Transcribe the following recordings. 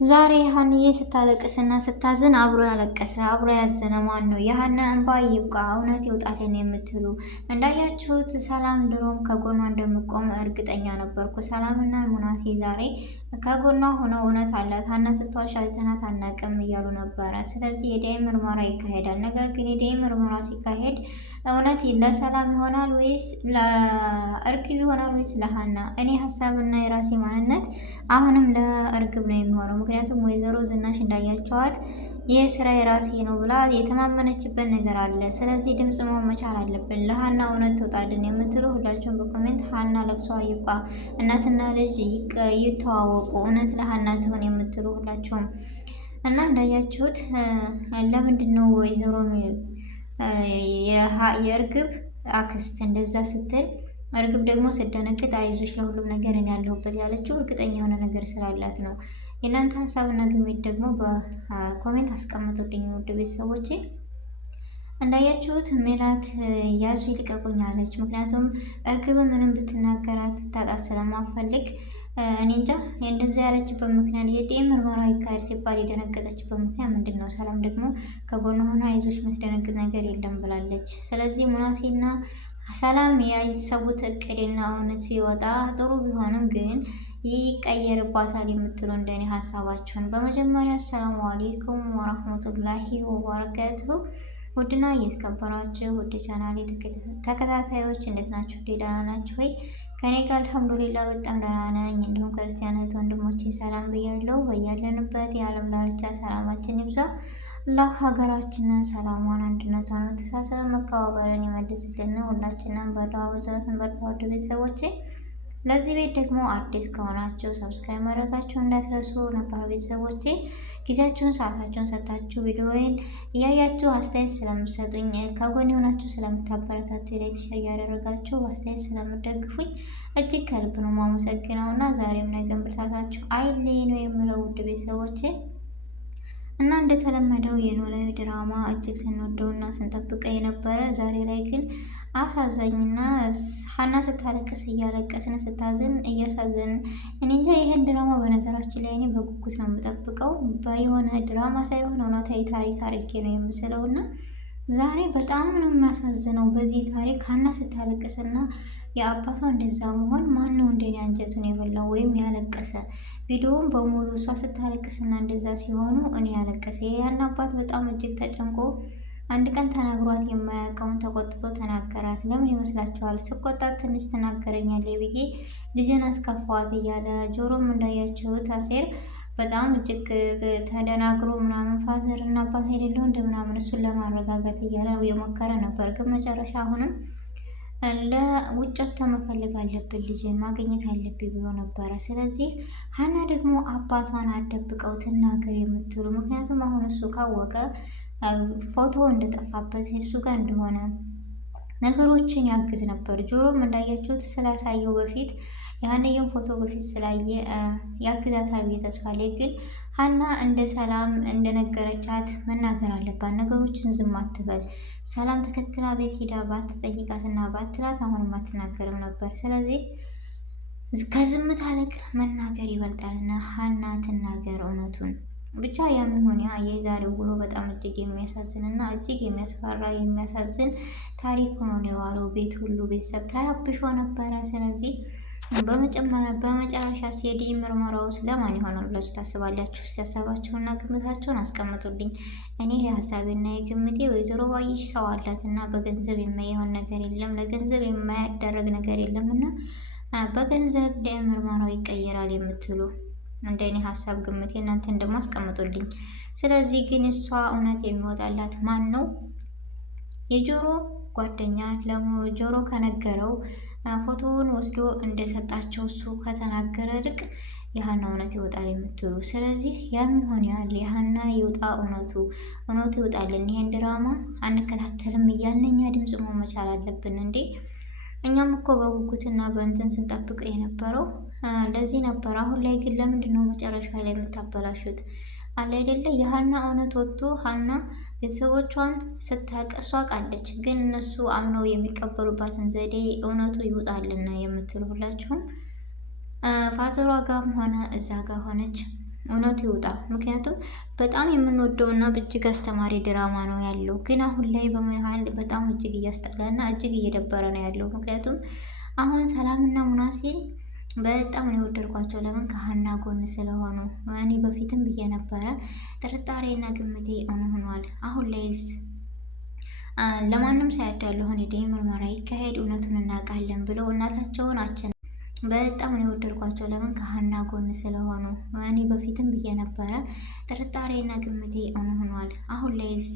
ዛሬ ሀንዬ ስታለቅስና ስታዝን አብሮ ያለቀሰ አብሮ ያዘነ ማን ነው? የሀና እንባ ይብቃ እውነት ይውጣልን የምትሉ እንዳያችሁት ሰላም ድሮም ከጎኗ እንደምቆም እርግጠኛ ነበርኩ። ሰላምና ሙናሴ ዛሬ ከጎኗ ሆነው እውነት አላት ሀና ስትዋሽ አይተናት አናቅም እያሉ ነበረ። ስለዚህ የዲኤንኤ ምርመራ ይካሄዳል። ነገር ግን የዲኤንኤ ምርመራ ሲካሄድ እውነት ለሰላም ይሆናል ወይስ ለእርግብ ይሆናል ወይስ ለሀና? እኔ ሀሳብና የራሴ ማንነት አሁንም ለእርግብ ነው የሚሆነው። ምክንያቱም ወይዘሮ ዝናሽ እንዳያቸዋት ይህ ስራ የራሴ ነው ብላ የተማመነችበት ነገር አለ። ስለዚህ ድምጽ መሆን መቻል አለብን። ለሀና እውነት ትውጣልን የምትሉ ሁላችሁም በኮሜንት ሀና ለቅሷ ይብቃ፣ እናትና ልጅ ይተዋወቁ፣ እውነት ለሀና ትሆን የምትሉ ሁላችሁም እና እንዳያችሁት ለምንድን ነው ወይዘሮ የእርግብ አክስት እንደዛ ስትል እርግብ ደግሞ ስደነግጥ አይዞሽ ለሁሉም ነገር እኔ ያለሁበት ያለችው እርግጠኛ የሆነ ነገር ስላላት ነው። የእናንተ ሀሳብና ግምት ደግሞ በኮሜንት አስቀምጡልኝ ውድ ቤተሰቦቼ። እንዳያችሁት ሜላት ያዙ ይልቀቁኝ አለች። ምክንያቱም እርግብ ምንም ብትናገራት ታጣት ስለማፈልግ እኔ እንጃ እንደዚህ ያለችበት ምክንያት የዲኤንኤ ምርመራ ይካሄድ ሲባል የደነገጠችበት ምክንያት ምንድን ነው? ሰላም ደግሞ ከጎኗ ሆና አይዞሽ መስደነግጥ ነገር የለም ብላለች። ስለዚህ ሙናሴና ሰላም ያሰቡት እቅድና እውነት ሲወጣ ጥሩ ቢሆንም ግን ይቀየርባታል የምትሉ እንደኔ ሀሳባችሁን። በመጀመሪያ አሰላሙ አሌይኩም ወራህመቱላሂ ወበረካቱሁ። ውድና እየተከበራችሁ ውድ ቻናሌ ተከታታዮች እንዴት ናችሁ? ደህና ናችሁ ወይ? ከኔ ጋር አልሐምዱሊላህ በጣም ደህና ነኝ። እንዲሁም ክርስቲያን እህት ወንድሞቼ ሰላም ብያለሁ። በያለንበት የዓለም ዳርቻ ሰላማችን ይብዛ። አላህ ሀገራችንን ሰላሟን፣ አንድነቷን፣ መተሳሰብ፣ መከባበርን ይመልስልን። ሁላችንም በዱዓ በጸሎት እንበርታ። ውድ ቤተሰቦቼ ለዚህ ቤት ደግሞ አዲስ ከሆናችሁ ሰብስክራይብ ማድረጋችሁ እንዳትረሱ። ነባር ቤተሰቦቼ ጊዜያችሁን ሰዓታችሁን ሰጥታችሁ ቪዲዮውን እያያችሁ አስተያየት ስለምትሰጡኝ ከጎን የሆናችሁ ስለምታበረታቱ ላይክ ሼር እያደረጋችሁ አስተያየት ስለምትደግፉኝ እጅግ ከልብ ነው የማመሰግነው እና ዛሬም ነገም ብርታታችሁ አይለይ ነው የምለው ውድ ቤተሰቦቼ። እና እንደተለመደው የኖላዊ ድራማ እጅግ ስንወደው እና ስንጠብቀው የነበረ ዛሬ ላይ ግን አሳዛኝና ሀና ስታለቅስ እያለቀስን ስታዝን እያሳዘንን እኔ እንጃ። ይህን ድራማ በነገራችን ላይ እኔ በጉጉት ነው የምጠብቀው። በየሆነ ድራማ ሳይሆን እውነታዊ ታሪክ አድርጌ ነው የምስለው እና ዛሬ በጣም ነው የሚያሳዝነው። በዚህ ታሪክ ሀና ስታለቅስና የአባቷ እንደዛ መሆን ማን ነው እንደኔ አንጀቱን የበላው ወይም ያለቀሰ? ቪዲዮውን በሙሉ እሷ ስታለቅስና እንደዛ ሲሆኑ እኔ ያለቀሰ ያን አባት በጣም እጅግ ተጨንቆ አንድ ቀን ተናግሯት የማያውቀውን ተቆጥቶ ተናገራት። ለምን ይመስላችኋል? ስቆጣት ትንሽ ትናገረኛለች ብዬ ልጅን አስከፋዋት እያለ ጆሮም እንዳያችሁት አሴር በጣም እጅግ ተደናግሮ ምናምን ፋዘር እና አባት አይደለው እንደ ምናምን እሱን ለማረጋጋት እያለ የሞከረ ነበር። ግን መጨረሻ አሁንም ለውጨት መፈለግ አለብን ልጅን ማግኘት አለብኝ ብሎ ነበረ። ስለዚህ ሀና ደግሞ አባቷን አደብቀው ትናገር የምትሉ ምክንያቱም አሁን እሱ ካወቀ ፎቶ እንደጠፋበት እሱ ጋር እንደሆነ ነገሮችን ያግዝ ነበር። ጆሮም እንዳያችሁት ስላሳየው በፊት የሀንየውን ፎቶ በፊት ስላየ ያግዛታል ብዬ ተስፋ አለኝ። ግን ሀና እንደ ሰላም እንደነገረቻት መናገር አለባት። ነገሮችን ዝም አትበል። ሰላም ተከትላ ቤት ሄዳ ባትጠይቃትና ባትላት አሁንም አትናገርም ነበር። ስለዚህ ከዝምታ ይልቅ መናገር ይበልጣልና ሀና ትናገር እውነቱን። ብቻ ያም ይሁን ያ የዛሬው ውሎ በጣም እጅግ የሚያሳዝን እና እጅግ የሚያስፈራ የሚያሳዝን ታሪክ ሆኖ ነው የዋለው። ቤት ሁሉ ቤተሰብ ተረብሾ ነበረ። ስለዚህ በመጨረሻ የዲኤንኤ ምርመራው ስለማን ይሆናል ብላችሁ ታስባላችሁ? እስቲ ሀሳባችሁንና ግምታችሁን አስቀምጡልኝ። እኔ የሀሳቤና የግምቴ ወይዘሮ ባይሽ ሰው አላት እና በገንዘብ የማይሆን ነገር የለም፣ ለገንዘብ የማያደረግ ነገር የለም እና በገንዘብ ዲኤንኤ ምርመራው ይቀየራል የምትሉ እንደኔ ሀሳብ ግምቴ እናንተን ደግሞ አስቀምጡልኝ። ስለዚህ ግን እሷ እውነት የሚወጣላት ማን ነው? የጆሮ ጓደኛ ለጆሮ ከነገረው ፎቶውን ወስዶ እንደሰጣቸው እሱ ከተናገረ ልቅ የሀና እውነት ይወጣል የምትሉ ስለዚህ ያም ሆነ ያለ የሀና ይውጣ እውነቱ ይውጣልን። ይሄን ድራማ አንከታተልም እያልን እኛ ድምጽ መሆን መቻል አለብን እንዴ? እኛም እኮ በጉጉትና በእንትን ስንጠብቅ የነበረው ለዚህ ነበር። አሁን ላይ ግን ለምንድን ነው መጨረሻ ላይ የምታበላሹት? አለ አይደለ? የሀና እውነት ወጥቶ ሀና ቤተሰቦቿን ስታውቅ እሷ ቃለች፣ ግን እነሱ አምነው የሚቀበሉባትን ዘዴ እውነቱ ይውጣልና የምትሉ ሁላችሁም ፋዘሯ ጋርም ሆነ እዛ ጋር ሆነች እውነቱ ይውጣ። ምክንያቱም በጣም የምንወደው እና እጅግ አስተማሪ ድራማ ነው ያለው፣ ግን አሁን ላይ በመሀል በጣም እጅግ እያስጠላ እና እጅግ እየደበረ ነው ያለው። ምክንያቱም አሁን ሰላምና ሙናሴ በጣም ነው የወደድኳቸው። ለምን? ከሀና ጎን ስለሆኑ። እኔ በፊትም ብዬ ነበረ ጥርጣሬና ግምቴ እውነት ሆኗል። አሁን ላይስ ለማንም ሳያዳሉ ሆኔ ምርመራ ይካሄድ እውነቱን እናውቃለን ብለው እናታቸውን አቸን በጣም ነው የወደድኳቸው። ለምን? ከሀና ጎን ስለሆኑ። እኔ በፊትም ብዬ ነበረ ጥርጣሬና ግምቴ እውነት ሆኗል። አሁን ላይስ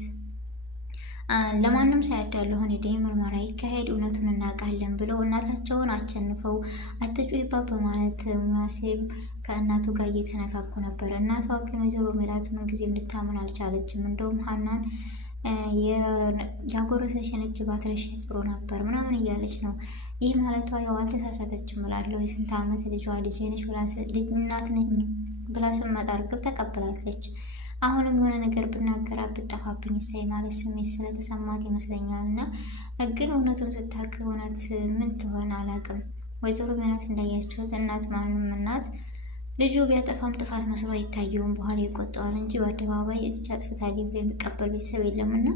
ለማንም ሳያዳሉ ሆኔ ምርመራ ይካሄድ እውነቱን እናውቃለን ብለው እናታቸውን አቸንፈው አትጩይባት በማለት ሙናሴም ከእናቱ ጋር እየተነካኩ ነበር። እናቷ ግን ወይዘሮ ሜላት ምን ጊዜ እንድታምን አልቻለችም። እንደውም ሀናን ያጎረሰች ነች ባትረሽ ጥሩ ነበር ምናምን እያለች ነው። ይህ ማለቷ ያው አልተሳሳተችም እላለሁ። የስንት ዓመት ልጇ ልጅ ነች እናት ነኝ ብላ ስመጣ እርግብ ተቀብላለች። አሁንም የሆነ ነገር ብናገራ ብጠፋብኝ ሳይ ማለት ስሜት ስለተሰማት ይመስለኛል። እና ግን እውነቱን ስታውቅ እውነት ምን ትሆን አላውቅም። ወይዘሮ ሜላት እንዳያችሁት እናት ማንም እናት ልጁ ቢያጠፋም ጥፋት መስሎ አይታየውም። በኋላ ይቆጠዋል እንጂ በአደባባይ ልጅ አጥፍታለች ብሎ የሚቀበል ቤተሰብ የለም። እና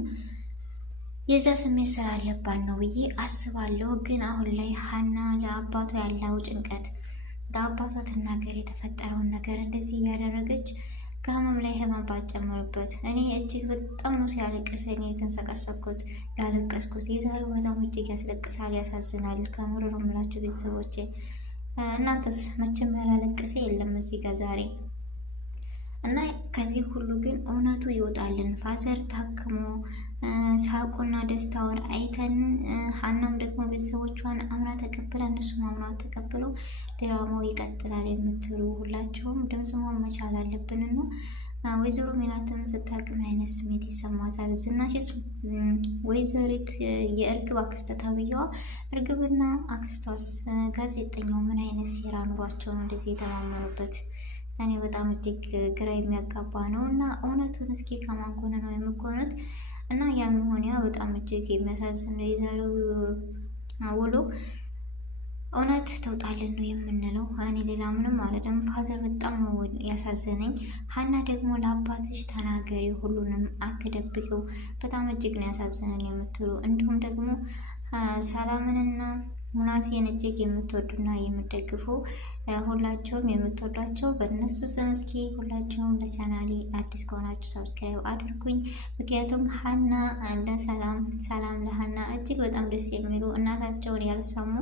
የዛ ስሜት ስላለባት ነው ብዬ አስባለሁ። ግን አሁን ላይ ሀና ለአባቷ ያለው ጭንቀት ለአባቷ ትናገር የተፈጠረውን ነገር እንደዚህ እያደረገች ከህመም ላይ ህመም ባጨምርበት። እኔ እጅግ በጣም ነው ሲያለቅስ እኔ የተንሰቀሰኩት ያለቀስኩት። የዛሬው በጣም እጅግ ያስለቅሳል፣ ያሳዝናል። ከምር ነው የምላችሁ ቤተሰቦቼ። እናንተስ? መቼም ያላለቀሰ የለም እዚህ ጋር ዛሬ። እና ከዚህ ሁሉ ግን እውነቱ ይወጣልን። ፋዘር ታክሞ ሳቁና ደስታውን አይተን ሀናም ደግሞ ቤተሰቦቿን አምራ ተቀብላ እነሱም አምራ ተቀብለው ድራማው ይቀጥላል የምትሉ ሁላችሁም ድምጽ መሆን መቻል አለብንና ወይዘሮ ሜላትም ስታውቅ ምን አይነት ስሜት ይሰማታል? ዝናሽስ ወይዘሪት የእርግብ አክስት ተብዬዋ እርግብና አክስቷስ ጋዜጠኛው ምን አይነት ሴራ ኑሯቸው ነው እንደዚህ የተማመኑበት? እኔ በጣም እጅግ ግራ የሚያጋባ ነው። እና እውነቱን እስኪ ከማን ጎን ነው የምትሆኑት? እና ያም ሆነ ያ በጣም እጅግ የሚያሳዝን ነው የዛሬው ውሎ። እውነት ተውጣልን ነው የምንለው። እኔ ሌላ ምንም አልልም። ፋዘር በጣም ነው ያሳዘነኝ። ሀና ደግሞ ለአባትሽ ተናገሪ፣ ሁሉንም አትደብቂው፣ በጣም እጅግ ነው ያሳዘነን የምትሉ እንዲሁም ደግሞ ሰላምንና ሙናሴን እጅግ የምትወዱና የምትደግፉ ሁላቸውም የምትወዷቸው በእነሱ ስም እስኪ ሁላቸውም ለቻናሌ አዲስ ከሆናችሁ ሰብስክራይብ አድርጉኝ። ምክንያቱም ሀና ለሰላም ሰላም ለሀና እጅግ በጣም ደስ የሚሉ እናታቸውን ያልሰሙ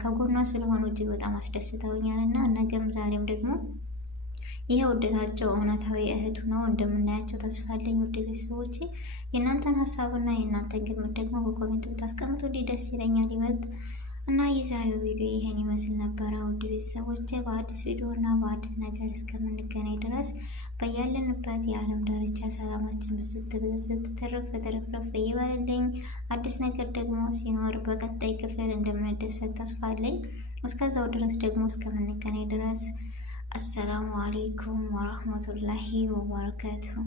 ከጎኗ ስለሆኑ እጅግ በጣም አስደስተውኛል እና ነገም ዛሬም ደግሞ ይሄ ውደታቸው እውነታዊ እህቱ ነው እንደምናያቸው ተስፋ አለኝ። ውድ ቤተሰቦቼ የእናንተን ሀሳብና የእናንተን ግምት ደግሞ በኮሜንት ብታስቀምጡልኝ ደስ ይለኛል ይበልጥ። እና የዛሬው ቪዲዮ ይሄን ይመስል ነበረ። ውድ ቤተሰቦቼ በአዲስ ቪዲዮ እና በአዲስ ነገር እስከምንገናኝ ድረስ በያለንበት የዓለም ዳርቻ ሰላማችን ብዝት ብዝት ትርፍ ትርፍርፍ ይበልልኝ። አዲስ ነገር ደግሞ ሲኖር በቀጣይ ክፍል እንደምንደሰት ተስፋ አለኝ። እስከዛው ድረስ ደግሞ እስከምንገናኝ ድረስ አሰላሙ አሌይኩም ወረህመቱላሂ ወበረካቱሁ።